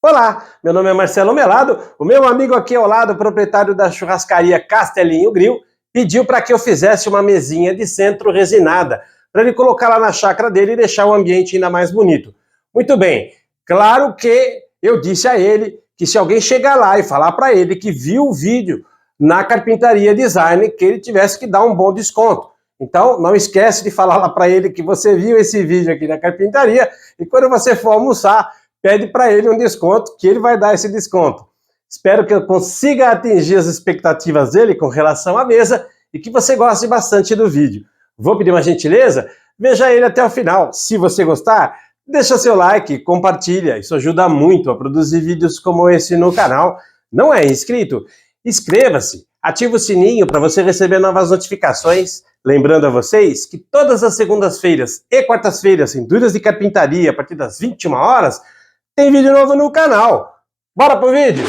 Olá, meu nome é Marcelo Melado, o meu amigo aqui ao lado, proprietário da churrascaria Castelinho Grill, pediu para que eu fizesse uma mesinha de centro resinada, para ele colocar lá na chácara dele e deixar o ambiente ainda mais bonito. Muito bem, claro que eu disse a ele que se alguém chegar lá e falar para ele que viu o vídeo na Carpintaria Design, que ele tivesse que dar um bom desconto. Então, não esquece de falar lá para ele que você viu esse vídeo aqui na Carpintaria e quando você for almoçar, pede para ele um desconto, que ele vai dar esse desconto. Espero que eu consiga atingir as expectativas dele com relação à mesa e que você goste bastante do vídeo. Vou pedir uma gentileza? Veja ele até o final. Se você gostar, deixa seu like, compartilha. Isso ajuda muito a produzir vídeos como esse no canal. Não é inscrito? Inscreva-se, ative o sininho para você receber novas notificações. Lembrando a vocês que todas as segundas-feiras e quartas-feiras, em Dúvidas de Carpintaria, a partir das 21 horas, tem vídeo novo no canal. Bora pro vídeo?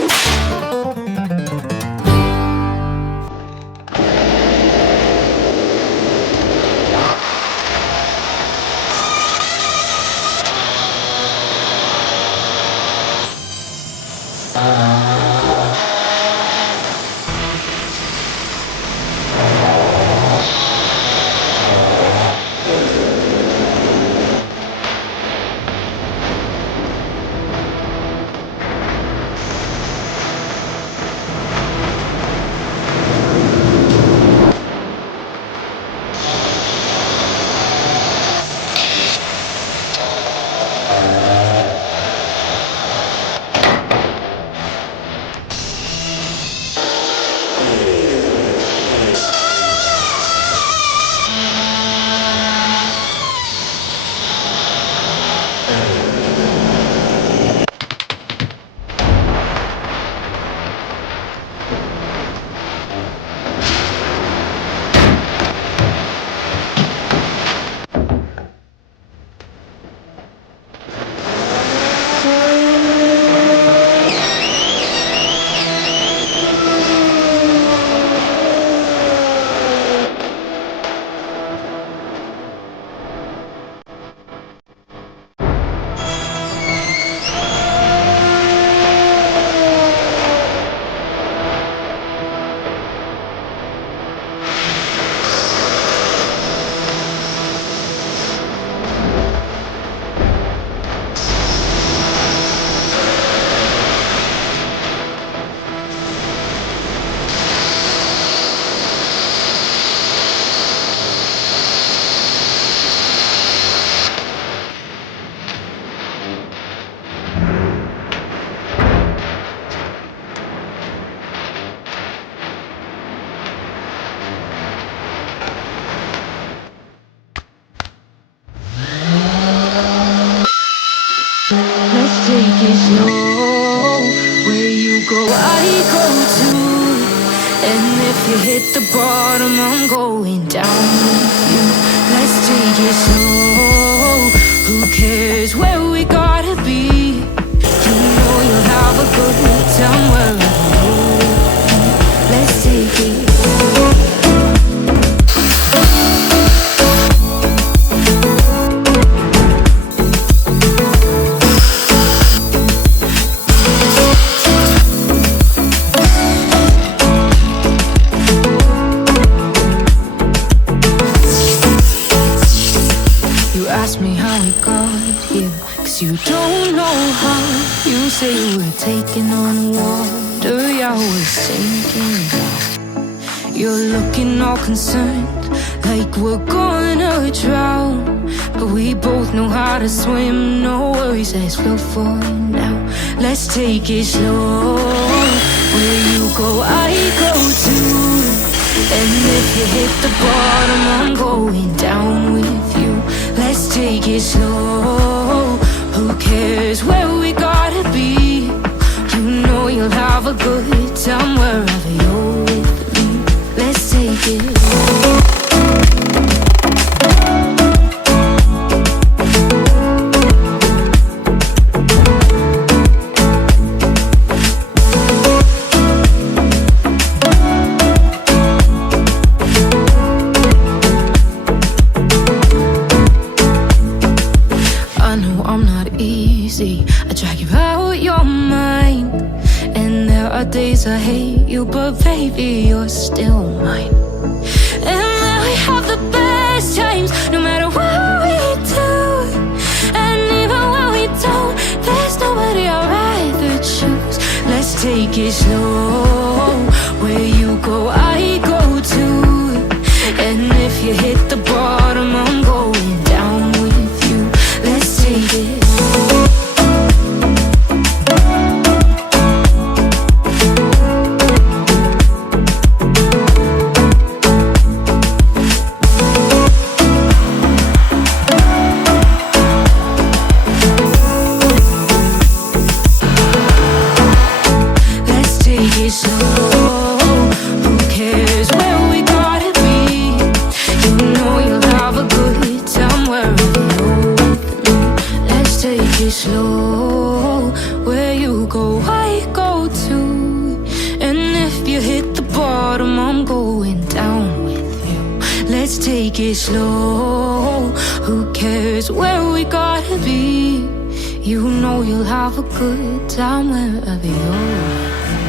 Take it slow, where you go, I go too. And if you hit the bottom, I'm going down with you. Let's take it slow, who cares where we gotta be? You know you'll have a good time wherever you go. Let's take it. You don't know how. You say we're taking on water, yeah, we're sinking down. You're looking all concerned, like we're gonna drown. But we both know how to swim, no worries, let's flow for now. Let's take it slow, where you go, I go too. And if you hit the bottom, I'm going down with you. Let's take it slow, who cares where we gotta be? You know you'll have a good time wherever you're with me. Let's take it. I know I'm not easy. I drag you out your are days I hate you, but baby, you're still mine. And now we have the best times, no matter what we do. And even when we don't, there's nobody I'd rather choose. Let's take it slow. Where you go, I go too. And if you hit the bottom, I'm going down with you. Let's take it. Slow, where you go, I go too. And if you hit the bottom, I'm going down with you. Let's take it slow. Who cares where we gotta be? You know you'll have a good time wherever you're.